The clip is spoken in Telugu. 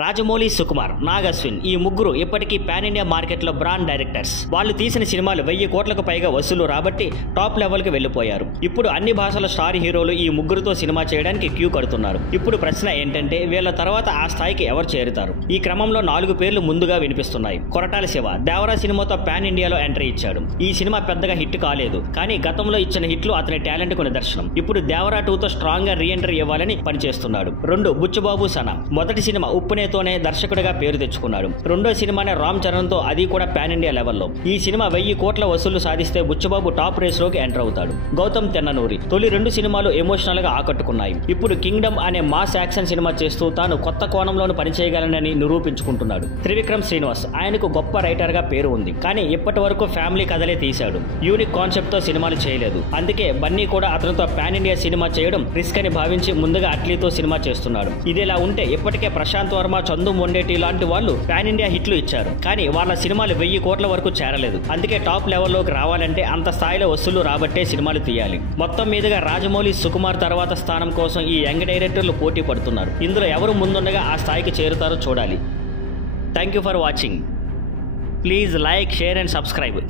రాజమౌళి, సుకుమార్, నాగ్ అశ్విన్ ఈ ముగ్గురు ఇప్పటికీ పాన్ ఇండియా మార్కెట్లో బ్రాండ్ డైరెక్టర్స్. వాళ్ళు తీసిన సినిమాలు 1000 కోట్లకు పైగా వసూలు రాబట్టి టాప్ లెవెల్ కి వెళ్లిపోయారు. ఇప్పుడు అన్ని భాషల స్టార్ హీరోలు ఈ ముగ్గురుతో సినిమా చేయడానికి క్యూ కడుతున్నారు. ఇప్పుడు ప్రశ్న ఏంటంటే వీళ్ళ తర్వాత ఆ స్థాయికి ఎవరు చేరుతారు? ఈ క్రమంలో 4 పేర్లు ముందుగా వినిపిస్తున్నాయి. కొరటాల శివ దేవరా సినిమాతో పాన్ ఇండియాలో ఎంట్రీ ఇచ్చాడు. ఈ సినిమా పెద్దగా హిట్ కాలేదు, కానీ గతంలో ఇచ్చిన హిట్లు అతని టాలెంట్ కు నిదర్శనం. ఇప్పుడు దేవరా 2తో స్ట్రాంగ్ గా రీఎంట్రీ ఇవ్వాలని పనిచేస్తున్నాడు. 2 బుచ్చుబాబు సన మొదటి సినిమా ఉప్పునేతోనే దర్శకుడిగా పేరు తెచ్చుకున్నాడు. రెండో సినిమానే రామ్ చరణ్ తో, అది కూడా పాన్ ఇండియా లెవెల్లో. ఈ సినిమా 1000 కోట్ల వసూలు సాధిస్తే బుచ్చుబాబు టాప్ రేస్ లోకి ఎంటర్ అవుతాడు. గౌతమ్ తెన్ననూరి తొలి 2 సినిమాలు ఎమోషనల్ గా ఆకట్టుకున్నాయి. ఇప్పుడు కింగ్డమ్ అనే మాస్ యాక్షన్ సినిమా చేస్తూ తాను కొత్త కోణంలోనూ పనిచేయగలనని నిరూపించుకుంటున్నాడు. త్రివిక్రమ్ శ్రీనివాస్ ఆయనకు గొప్ప రైటర్ గా పేరు ఉంది, కానీ ఇప్పటి వరకు ఫ్యామిలీ కథలే తీశాడు. యూనిక్ కాన్సెప్ట్ తో సినిమాలు చేయలేదు. అందుకే బన్నీ కూడా అతనితో పాన్ ఇండియా సినిమా చేయడం రిస్క్ అని భావించి ముందుగా అట్లీతో సినిమా చేస్తున్నాడు. ఇదిలా ఉంటే ఇప్పటికే ప్రశాంత్ వర్మ, చందు మొండేటి లాంటి వాళ్ళు పాన్ ఇండియా హిట్లు ఇచ్చారు, కానీ వాళ్ళ సినిమాలు 1000 కోట్ల వరకు చేరలేదు. అందుకే టాప్ లెవెల్లోకి రావాలంటే అంత స్థాయిలో వసూలు రాబట్టే సినిమాలు తీయాలి. మొత్తం మీదుగా రాజమౌళి, సుకుమార్ తర్వాత స్థానం కోసం ఈ యంగ్ డైరెక్టర్లు పోటీ పడుతున్నారు. ఇందులో ఎవరు ముందుండగా ఆ స్థాయికి చేరుతారో చూడాలి. Thank you for watching. Please like, share and subscribe.